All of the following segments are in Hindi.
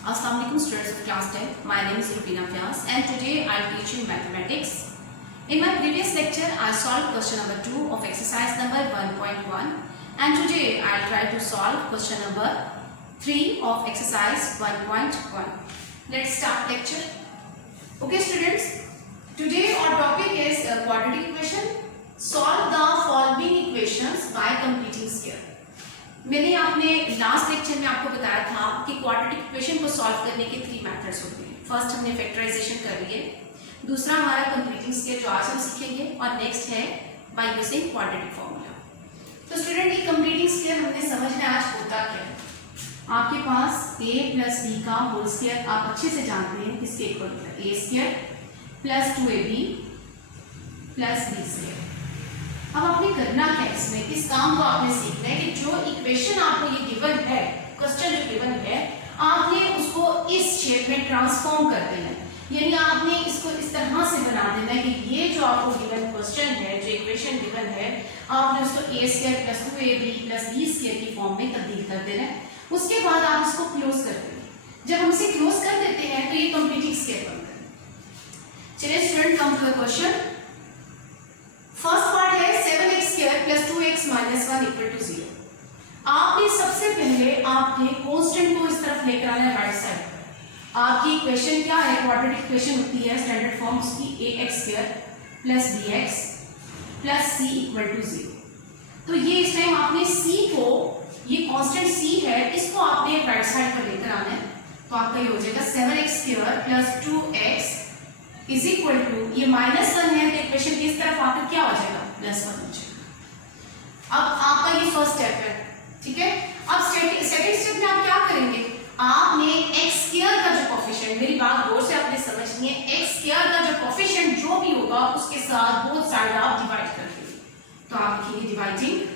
Assalamualaikum students of class 10. My name is Rubina Vyas and today I'll teach you mathematics. In my previous lecture I solved question number 2 of exercise number 1.1 and today I'll try to solve question number 3 of exercise 1.1. Let's start lecture. Okay students, today our topic is quadratic equation. Solve the following equations by completing square. मैंने आपने लास्ट लेक्चर में आपको बताया था कि क्वाड्रेटिक इक्वेशन को सॉल्व करने के 3 मेथड्स होते हैं. फर्स्ट हमने फैक्टराइजेशन कर लिए, दूसरा हमारा कंप्लीटिंग स्क्वायर जो आज हम सीखेंगे, और नेक्स्ट है बाय यूजिंग क्वाड्रेटिक फॉर्मूला. तो स्टूडेंट ये कंप्लीटिंग स्क्वायर हमने समझना है आज होता क्या है. आपके पास a प्लस b का होल स्क्वायर आप अच्छे से जानते हैं किसके इक्वल होता है, a square plus 2ab plus b square. अब आपने करना क्या है इसमें, इस काम को आपने सीखना है कि जो इक्वेशन आपको ये गिवन है, क्वेश्चन जो गिवन है, आपने उसको इस शेप में ट्रांसफॉर्म कर देना है. यानी आपने इसको इस तरह से बना देना है कि ये जो आपको गिवन क्वेश्चन है, जो इक्वेशन गिवन है, आपने उसको a square plus 2ab plus b square की फॉर्म में तब्दील कर देना है. उसके बाद आप इसको क्लोज कर देंगे. जब हम इसे क्लोज कर देते हैं तो ये कंप्लीटिंग स्क्वायर बनता है. चलिए student, come to the question. First part है 7x square plus 2x minus 1 equal to 0. आपने सबसे पहले आपने कांस्टेंट को इस तरफ लेकर आना है राइट साइड. आपकी इक्वेशन क्या है, क्वाड्रेटिक इक्वेशन होती है स्टैंडर्ड फॉर्म उसकी ax square plus bx plus c equal to 0. तो ये इस टाइम आपने c को, ये कांस्टेंट c है, इसको आपने राइट साइड पर लेकर आना है. तो आपका ये हो जाएगा 7x square plus 2x is equal to, ये माइनस 1 है तो इक्वेशन की इस तरफ आकर क्या हो जाएगा, प्लस 1 हो जाएगा. अब आपका ये फर्स्ट स्टेप है, ठीक है. अब सेकंड स्टेप में आप क्या करेंगे, आपने x स्क्वायर का जो कोफिशिएंट, मेरी बात गौर से आपने समझनी है, x स्क्वायर का जो कोफिशिएंट जो भी होगा उसके साथ बोथ साइड आप डिवाइड कर देंगे. तो आप लिखेंगे dividing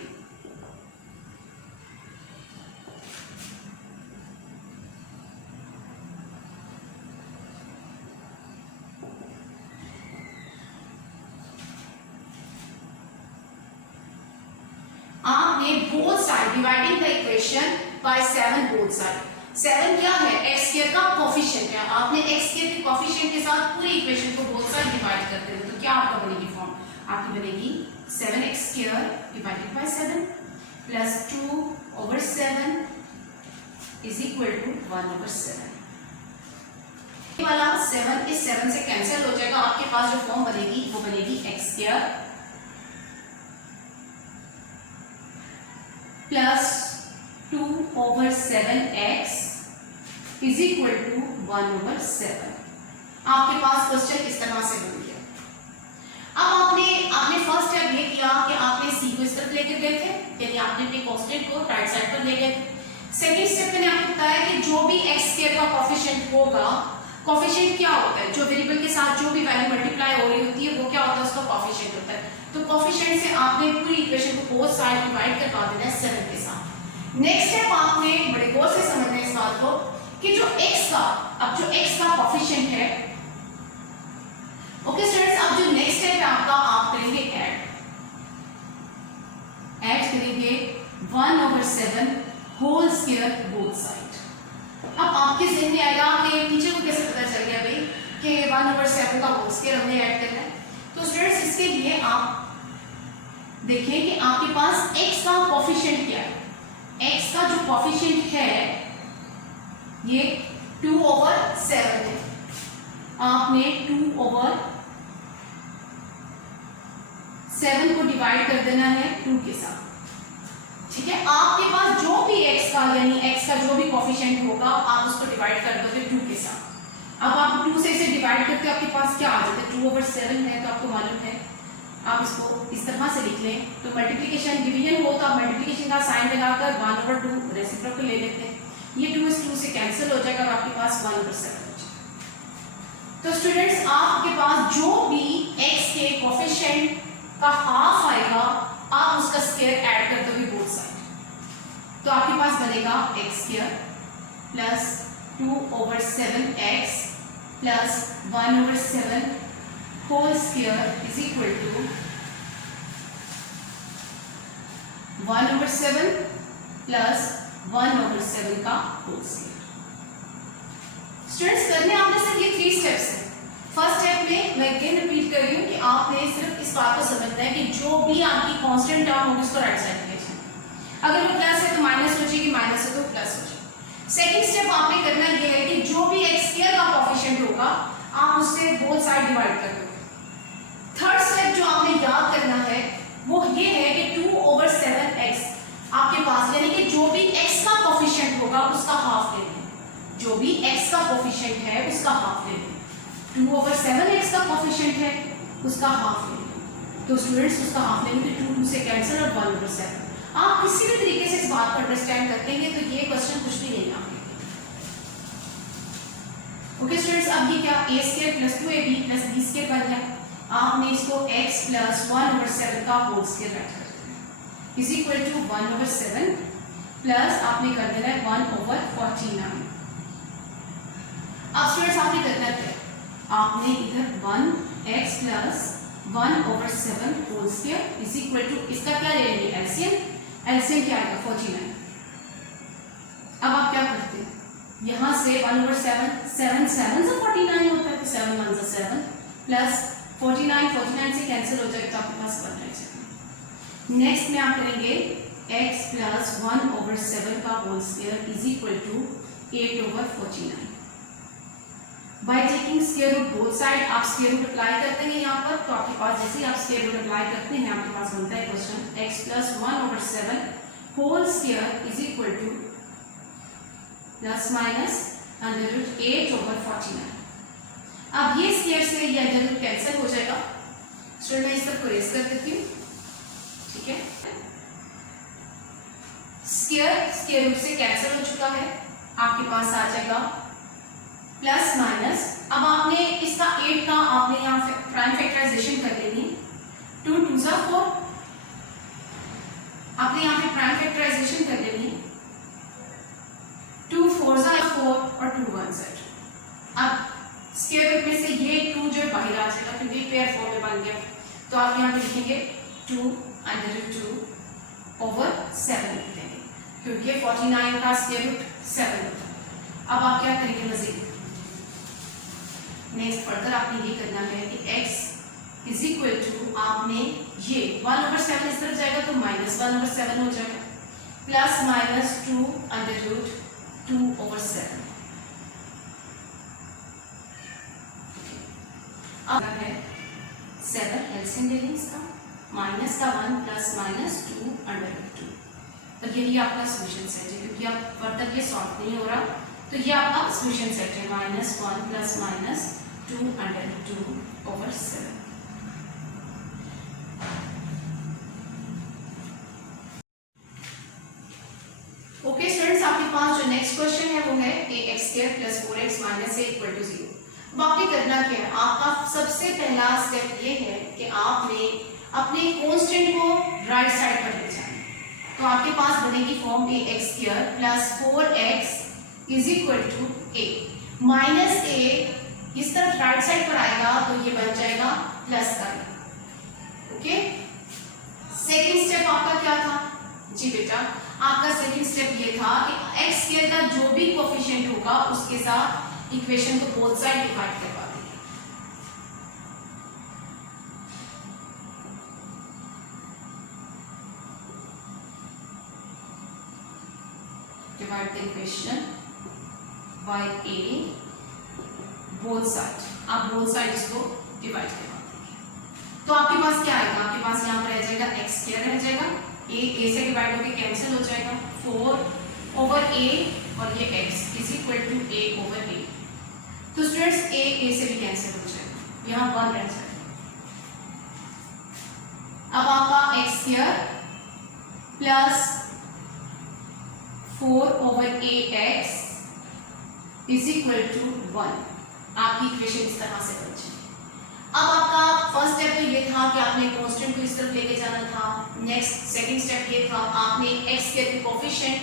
both side, dividing the equation by 7 both side. 7 क्या है, x स्क्वायर का कोफिशिएंट है. आपने x स्क्वायर के कोफिशिएंट के साथ पूरी इक्वेशन को both side डिवाइड कर देना. तो क्या आपका बनेगी फॉर्म, आपकी बनेगी 7x square divided by 7 plus 2 over 7 is equal to 1 over 7. ये वाला 7 इस 7 से कैंसिल हो जाएगा. आपके पास जो फॉर्म बनेगी वो बनेगी x square plus 2 over 7x is equal to 1 over 7. आपके पास क्वेश्चन इस तरह से बन गया. अब आपने फर्स्ट स्टेप ये किया कि आपने c को इस तरफ लेकर गए थे, यानी आपने अपने कांस्टेंट को राइट साइड पर ले गए थे. सेकंड स्टेप मैंने आपको बताया कि जो भी x स्क्वायर का कोफिशिएंट होगा, कोफिशिएंट क्या होता है, जो वेरिएबल के साथ जो भी वैल्यू मल्टीप्लाई हो रही होती है वो क्या होता है, उसका कोफिशिएंट होता है. तो कोफिशिएंट से आपने पूरी इक्वेशन को बोथ साइड डिवाइड करवा देना है 7 के साथ. नेक्स्ट स्टेप आपने बड़े गौर से समझना है इस बात को कि जो x का, अब जो x का कोफिशिएंट है, ओके स्टूडेंट्स, अब जो नेक्स्ट स्टेप है आपका, आप करेंगे ऐड करेंगे 1 over 7 whole square both side. अब आपके ज़हन में आएगा कि टीचर को कैसे पता चल गया भाई कि 1 ओवर 7 का होल स्क्वायर हमने ऐड करना है. तो स्टूडेंट्स इसके लिए आप देखिए कि आपके पास x का कोफिशिएंट क्या है. x का जो कोफिशिएंट है ये 2 ओवर 7 है. आपने 2 ओवर 7 को डिवाइड कर देना है 2 के साथ, ठीक है. आपके पास जो भी x का, यानी x का जो भी कोफिशिएंट होगा आप उसको डिवाइड कर दोगे 2 के साथ. अब आप 2 से इसे डिवाइड करके आपके पास क्या आ जाता है, 2 ओवर 7 है. तो आपको मालूम है, आप इसको इस तरह से लिख लें. तो मल्टीप्लिकेशन डिवीजन हो तो आप मल्टीप्लिकेशन का साइन लगाकर 1 ओवर 2 रेसिप्रोकल ले लेते हैं. ये 2 इस 2 से कैंसिल हो जाएगा और आपके पास 1 ओवर 7 हो जाएगा. तो स्टूडेंट्स आपके पास जो भी x के कोफिशिएंट का हाफ आएगा आप उसका स्क्वायर ऐड कर दोगे बोथ साइड. तो आपके पास बनेगा x square plus 2 over 7x plus 1 over 7 whole square is equal to 1 over 7 plus 1 over 7 का होल स्क्वायर. स्टूडेंट्स करने आपने सिर्फ ये 3 स्टेप्स हैं। फर्स्ट स्टेप में मैं अगेन रिपीट कर रही हूँ कि आपने सिर्फ इस बात को समझना है कि जो भी आपकी कांस्टेंट टर्म होगी उसको राइट साइड ले जाए। अगर वो प्लस है तो माइनस हो जाएगी, माइनस है तो प्लस हो जाएगी। सेकंड स्टेप आपने करना ये है कि जो भी x स्क्वायर का कोएफिशिएंट होगा आप उससे बोथ साइड डिवाइड कर दोगे। थर्ड स्टेप जो आपने याद करना है वो ये है कि 2/7x आपके पास, यानी कि जो भी x का कोएफिशिएंट होगा उसका हाफ ले लें। जो भी x का कोएफिशिएंट है उसका हाफ ले लें। 2/7x का कोएफिशिएंट है उसका हाफ ले लें। तो स्टूडेंट्स उसका हाफ लेंगे तो 2 से कैंसिल और 1/7। आप किसी भी तरीके से इस बात को अंडरस्टैंड करते हैं तो ये क्वेश्चन कुछ भी नहीं आपके। ओके स्टूडेंट्स, अब ये क्या a square plus 2ab plus b square बन गया। आपने इसको x प्लस 1/7 का होल स्क्वायर राइट कर देना इज इक्वल टू 1/7 प्लस आपने कर देना है 1/49। अब स्टूडेंट्स आपने करना क्या, आपने इधर 1x plus 1/7 whole square is equal to इसका क्या ले लेंगे एलसीएम। एलसीएम क्या आएगा 49। अब आप क्या करते हैं, यहां से 1/7 7 7 से 49 होता है तो 7 1 से 7 प्लस 49 से कैंसिल हो जाएगा तो आपके पास 1 रह जाएगा। नेक्स्ट में आप करेंगे x प्लस 1/7 का whole square is equal to 8/49। By taking square root both side आप स्क्वायर रूट अप्लाई करते हैं यहाँ पर, तो आपके पास जैसे ही आप स्क्वायर रूट अप्लाई करते हैं आपके पास बनता है question x plus 1/7 whole square is equal to plus minus under root 8/49। अब ये स्क्वायर से ये अंडर रूट कैंसिल हो जाएगा। स्टूडेंट मैं इस तरफ को रेज कर देती हूँ, ठीक है। स्क्वायर रूट से कैंसिल हो चुका है, आपके पास आ जाएगा प्लस माइनस। अब आपने इसका 8 का आपने यहाँ प्राइम फैक्टराइजेशन कर लेनी है। 2 2 सा 4, आपने यहाँ पे प्राइम फैक्टराइजेशन कर लेनी है। 2 4 सा 4 और 2 1 सा 2। अब स्क्वायर रूट में से ये 2 जो बाहर आ जाएगा क्योंकि पेयर फॉर्म में बन गया, तो आप यहाँ पे लिखेंगे 2 अंडर रूट 2/7 लिख देंगे क्योंकि 49 का स्क्वायर रूट 7 होता है। अब आप क्या करेंगे मजीद, नेक्स्ट फर्दर आपने ये करना है कि x इज इक्वल टू आपने ये 1/7 इस तरफ जाएगा तो माइनस 1/7 हो जाएगा प्लस माइनस 2 अंडर रूट 2/7। अब है 7 एलसीएम ले लें इसका, माइनस का 1 प्लस माइनस 2 अंडर रूट 2। तो यही आपका सॉल्यूशन सेट है क्योंकि अब फर्दर ये सॉल्व नहीं हो रहा, तो ये आपका सॉल्यूशन सेट है -1 plus minus 2 under root 2/7। Okay students, आपके पास जो नेक्स्ट क्वेश्चन है वो है ax square plus 4x minus a equal to 0। अब आपने करना क्या है, आपका सबसे पहला स्टेप ये है कि आपने अपने कांस्टेंट को राइट साइड पर ले जाना। तो आपके पास बनेगी form ax square plus 4x is equal to a minus a इस तरफ राइट साइड पर आएगा तो ये बन जाएगा प्लस का। ओके, सेकंड स्टेप आपका क्या था जी बेटा, आपका सेकंड स्टेप ये था कि x स्क्वायर का जो भी कोएफिशिएंट होगा उसके साथ इक्वेशन को बोथ साइड डिवाइड करवा देंगे। Divide the equation bye a both side, आप बोथ साइड इसको डिवाइड करवा देंगे। तो आपके पास क्या आएगा, आपके पास यहाँ पर रह जाएगा x स्क्वायर रह जाएगा, a से डिवाइड होकर कैंसिल हो जाएगा 4/a और ये x is equal to a/a। तो स्टूडेंट्स a से भी कैंसिल हो जाएगा, यहाँ 1 रह जाएगा। अब आपका x square plus 4/ax is equal to 1, आपकी इक्वेशन इस तरह से बन जाएगी। अब आपका फर्स्ट स्टेप तो ये था कि आपने कांस्टेंट को इस तरफ लेके जाना था। नेक्स्ट सेकंड स्टेप ये था आपने x के कोएफिशिएंट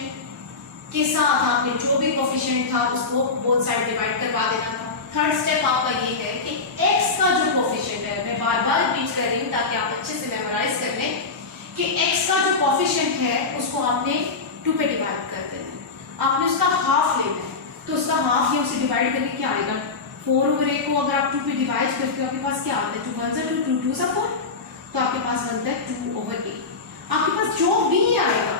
के साथ आपने जो भी कोएफिशिएंट था उसको बोथ साइड डिवाइड करवा देना था। थर्ड स्टेप आपका ये है कि x का जो कोएफिशिएंट है, मैं बार-बार रिपीट कर रही हूँ ताकि आप अच्छे से मेमोराइज कर लें कि x का जो कोएफिशिएंट है उसको आपने 2 पे डिवाइड कर देना है, आपने उसका हाफ लेना है। तो उसका उसका हाफ या उसे डिवाइड करके क्या आएगा 4/a को अगर आप 2 पे डिवाइड करते हो आपके पास क्या आता है 2 1 2 2 2 4 तो आपके पास बनता है 2/a। आपके पास जो भी आएगा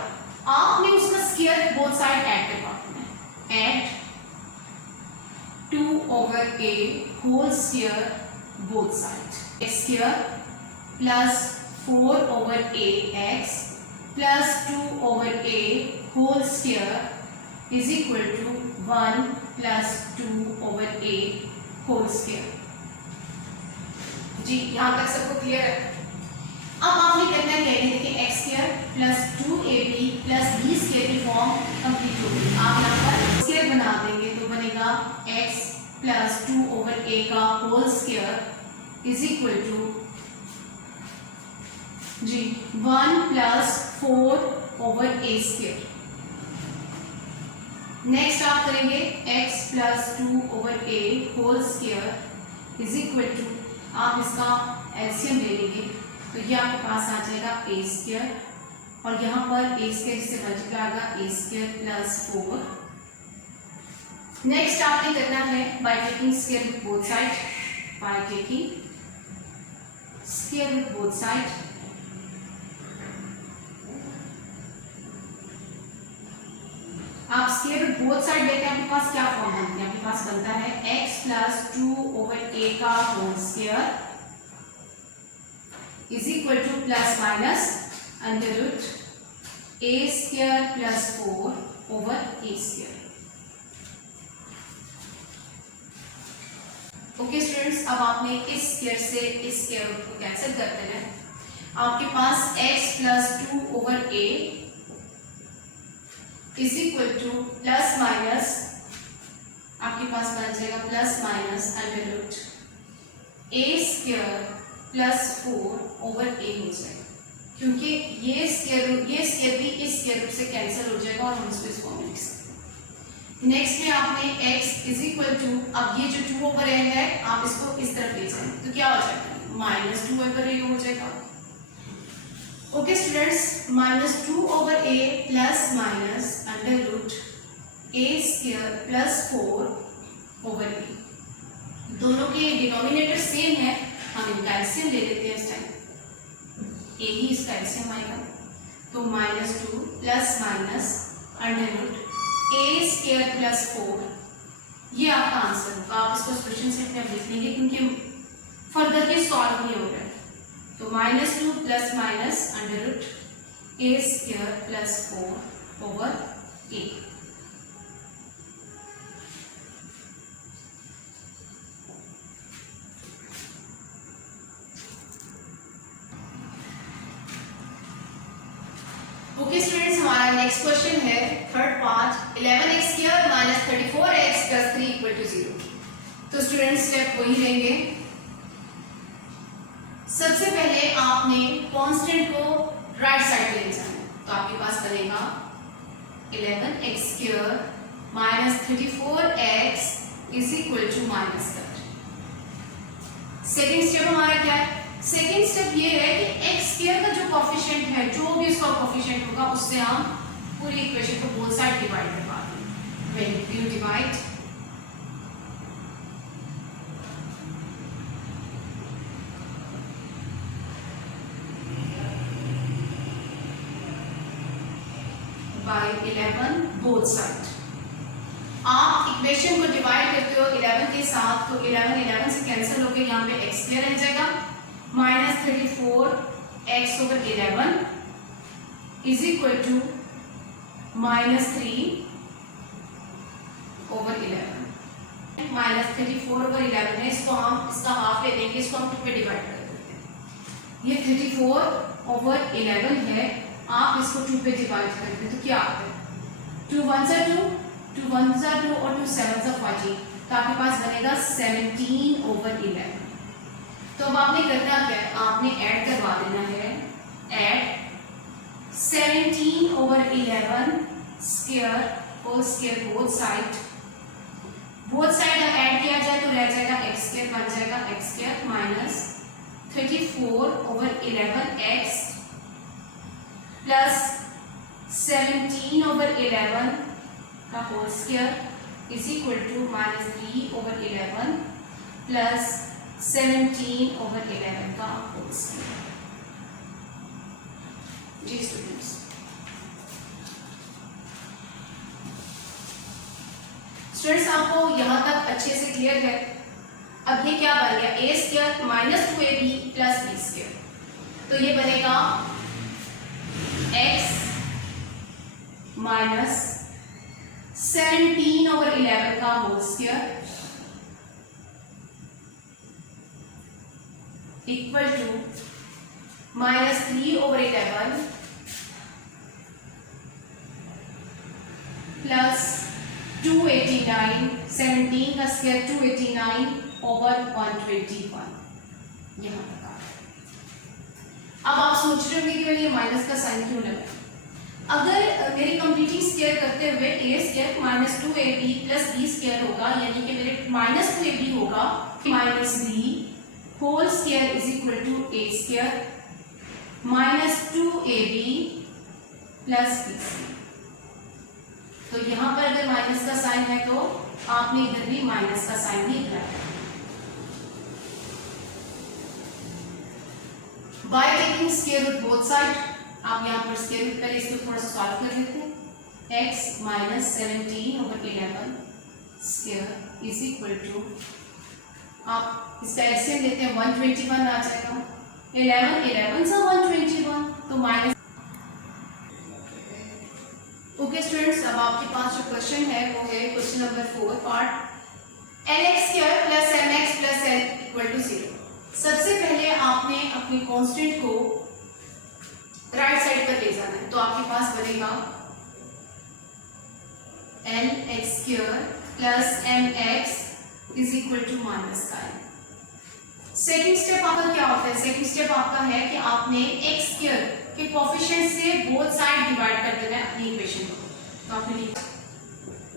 आपने उसका स्क्वायर बोथ साइड ऐड करवा देना है। Add 2/a whole square both side x square plus 4/ax plus 2/a whole square is equal to 1 plus 2/a whole square. जी यहां तक सबको क्लियर है। अब आपने करना है देखिए x square plus 2ab plus b square की फॉर्म कंप्लीट होगी। आप यहां पर स्क्वायर बना देंगे तो बनेगा x प्लस 2/a का whole square is equal to जी 1 प्लस 4/a स्क्वायर। नेक्स्ट आप करेंगे x plus 2/a whole square is equal to आप इसका एलसीएम ले लेंगे तो ये आपके पास आ जाएगा a स्क्वायर और यहाँ पर a स्क्वायर से मल्टीप्लाई आएगा a स्क्वायर प्लस 4। नेक्स्ट आपने करना है bye taking square with both side, bye taking square with both side आप स्क्वायर रूट बोथ साइड लेते हैं आपके पास क्या फॉर्म बनती है, आपके पास बनता है x प्लस 2/a का whole square is equal to plus minus under root a square plus 4/a square. Okay students, अब आपने इस स्क्वायर से इस स्क्वायर रूट को कैंसिल करते हैं। आपके पास x plus 2/a is equal to plus minus आपके पास बन जाएगा plus minus under root a square plus 4/a हो जाएगा क्योंकि ये स्क्वायर भी इस स्क्वायर रूट से कैंसिल हो जाएगा और हम इसको इस फॉर्म में लिख सकते हैं। नेक्स्ट में आपने x इज इक्वल टू अब ये जो 2/a है आप इसको इस तरफ ले जाएंगे तो क्या हो जाएगा माइनस 2/a हो जाएगा। Okay students, minus 2/a plus minus under root a square plus 4/a दोनों के डिनोमिनेटर सेम है, हम इनका एलसीएम ले लेते हैं इस टाइम a ही इसका एलसीएम आएगा तो minus 2 plus minus under root a square plus 4 ये आपका आंसर होगा। आप इसको क्वेश्चन सेट में लिख लेंगे क्योंकि फर्दर ये सॉल्व नहीं हो रहा है। तो minus 2 plus minus under root a square plus 4/a। Okay students, हमारा नेक्स्ट क्वेश्चन है third part 11x square minus 34x plus 3 equal to 0। तो स्टूडेंट्स स्टेप वही लेंगे। सबसे पहले आपने कांस्टेंट को राइट साइड ले जाना तो आपके पास बनेगा 11x square minus 34x is equal to minus 30। Second step हमारा क्या है, सेकेंड स्टेप ये है कि x स्क्वायर का जो कोफिशिएंट है जो भी उसका कोफिशिएंट होगा उससे हम पूरी इक्वेशन को बोथ साइड डिवाइड करवा देंगे। When you divide by 11 both side, आप इक्वेशन को डिवाइड करते हो 11 के साथ तो 11 से कैंसिल होकर यहाँ पे x स्क्वायर रह जाएगा minus 34x/11 is equal to minus 3/11 minus 34/11 है। इसको हम इसका हाफ ले लेंगे, इसको हम 2 पे डिवाइड कर देते हैं। ये 34/11 है, आप इसको 2 पे डिवाइड करते हैं तो क्या आता है 2 1 2 2 1 2 और 2 7 14 तो आपके पास बनेगा 17/11। तो अब आपने करना क्या है, आपने ऐड करवा देना है, add 17/11 square whole square both side add किया जाए तो रह जाएगा x स्क्वायर बन जाएगा x square minus 34/11x plus 17/11 का whole square is equal to -3/11 plus 17/11 का होल स्क्वायर। जी स्टूडेंट्स, आपको यहाँ तक अच्छे से क्लियर है। अब ये क्या बन गया, a square minus 2ab plus b square, तो ये बनेगा x माइनस 17/11 का whole square equal to -3/11 plus 289, 17 का स्क्वायर 289/121। यहाँ तक आ गया। अब आप सोच रहे होंगे कि मैंने ये माइनस का साइन क्यों लगाया। अगर मेरी कंप्लीटिंग स्क्वायर करते हुए a square -2ab plus b square होगा, यानी कि मेरे -2ab होगा minus b whole square is equal to a square -2ab plus b square. तो यहाँ पर अगर माइनस का साइन है तो आपने इधर भी माइनस का साइन ही लगाया। By taking square root both side, आप यहाँ पर स्क्वायर रूट पहले इसको थोड़ा सा सॉल्व कर लेते हैं। x minus 17/11 square is equal to, आप इसका एलसीएम लेते हैं 121 आ जाएगा। 11 सा 121 तो माइनस। ओके स्टूडेंट्स, अब आपके पास जो क्वेश्चन है वो है question number 4 part lx² plus mx plus n equal to 0। सबसे पहले आपने अपनी कांस्टेंट को राइट साइड पर ले जाना है, तो आपके पास बनेगा lx² plus mx is equal to minus का n। सेकेंड स्टेप आपका क्या होता है, सेकेंड स्टेप आपका है कि आपने x² के कोफिशिएंट से बोथ साइड डिवाइड कर देना है अपनी इक्वेशन को। तो आपने लिखा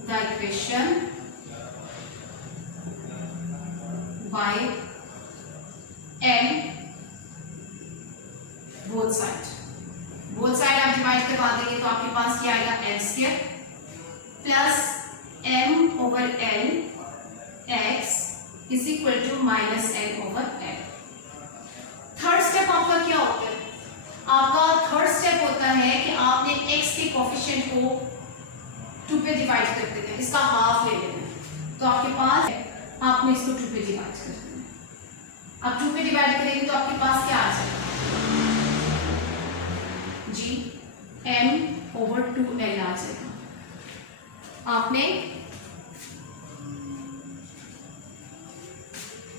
the equation by n both side आप डिवाइड करवा देंगे तो आपके पास क्या आएगा l² plus m/n x is equal to minus n/n। Third step आपका क्या होता है, आपका थर्ड स्टेप होता है कि आपने x के कोफिशिएंट को 2 पे डिवाइड कर देना है, इसका हाफ ले लेना है। तो आपके पास आपने इसको 2 पे डिवाइड कर देना है। अब 2 पे डिवाइड करेंगे तो आपके पास क्या आ जाएगा जी, m/2l आ जाएगा। आपने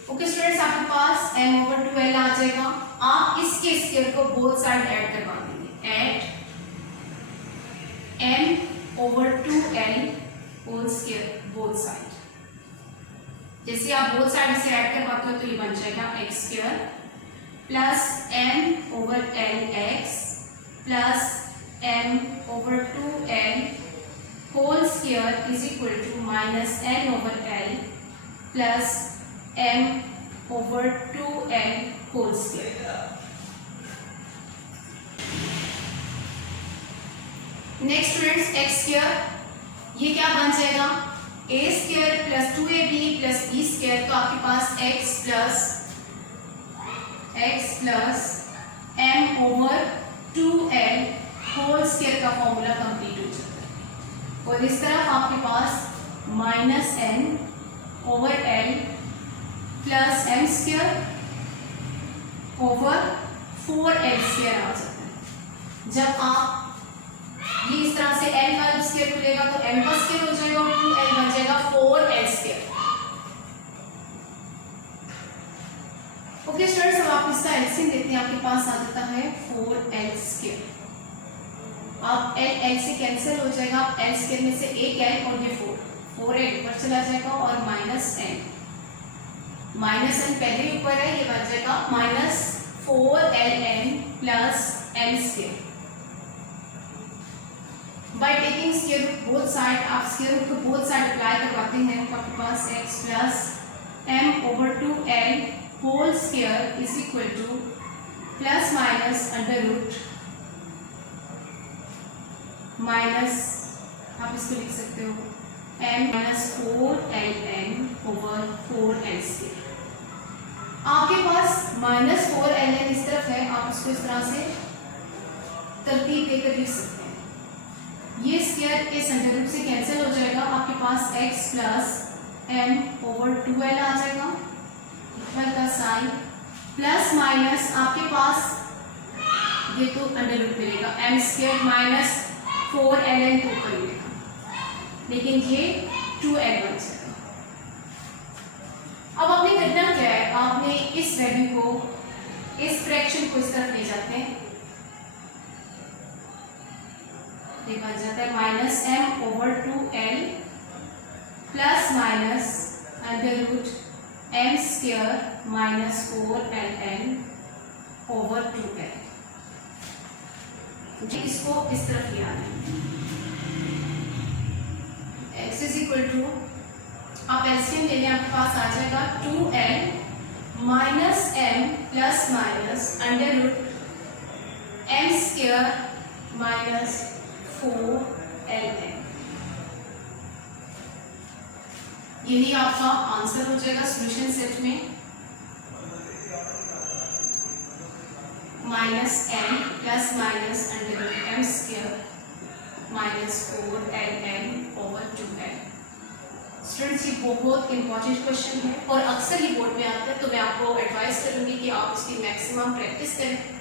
ओके स्टूडेंट्स, आपके पास m/2l आ जाएगा। आप इसके स्क्वायर को बोथ साइड ऐड करवा देंगे, add m/2l whole square both side. जैसे आप बोथ साइड से ऐड करवाते हो तो ये बन जाएगा x² plus m/lx plus m/2l whole square is equal to minus n/l plus m/2l whole square. Next students, x² ये क्या बन जाएगा a² plus 2ab plus b², तो आपके पास x plus m/2l whole square का फॉर्मूला कंप्लीट हो जाता है। और इस तरफ आपके पास minus n/l plus m² over 4l² आ जाता है। जब आप ये इस तरह से l का स्क्वायर खुलेगा तो m का स्क्वायर हो जाएगा और 2l बन जाएगा 4l²। ओके स्टूडेंट्स, अब आप इसका एलसीएम लेते हैं, आपके पास आ जाता है 4l²। अब l से कैंसिल हो जाएगा, l² में से एक l और ये 4l ऊपर चला जाएगा और माइनस n पहले ऊपर है, ये बन जाएगा -4ln plus m²। By taking square root both side, आप स्क्वायर रूट को बोथ साइड अप्लाई करवाते हैं तो आपके पास x plus m/2l whole square is equal to plus minus under root minus, आप इसको लिख सकते हो N minus 4ln over 4l²। आपके पास माइनस 4ln इस तरफ है, आप इसको इस तरह से तरतीब देकर लिख सकते हैं। ये स्क्वायर इस अंडर रूट से कैंसिल हो जाएगा, आपके पास x plus m over 2l आ जाएगा, इक्वल का साइन प्लस माइनस आपके पास ये तो अंडर रूट मिलेगा, m स्क्वायर माइनस 4ln तो ऊपर मिलेगा, लेकिन ये 2l बन जाएगा। अब आपने करना क्या है, आपने इस वैल्यू को, इस फ्रैक्शन को इस तरफ ले जाते हैं, ये बन जाता है minus m over 2l plus minus under root m square minus 4ln over 2l। इसको इस तरफ ले आना है, x इज इक्वल टू, आप एलसीएम ले लें, आपके पास आ जाएगा 2l minus m plus minus under root m square minus 4ln। यही आपका आंसर हो जाएगा सॉल्यूशन सेट में, minus m plus minus under root m square minus 4ln over 2l। Students, ये बहुत इंपॉर्टेंट क्वेश्चन है और अक्सर ये बोर्ड में आता है, तो मैं आपको एडवाइस करूंगी कि आप इसकी मैक्सिमम प्रैक्टिस करें।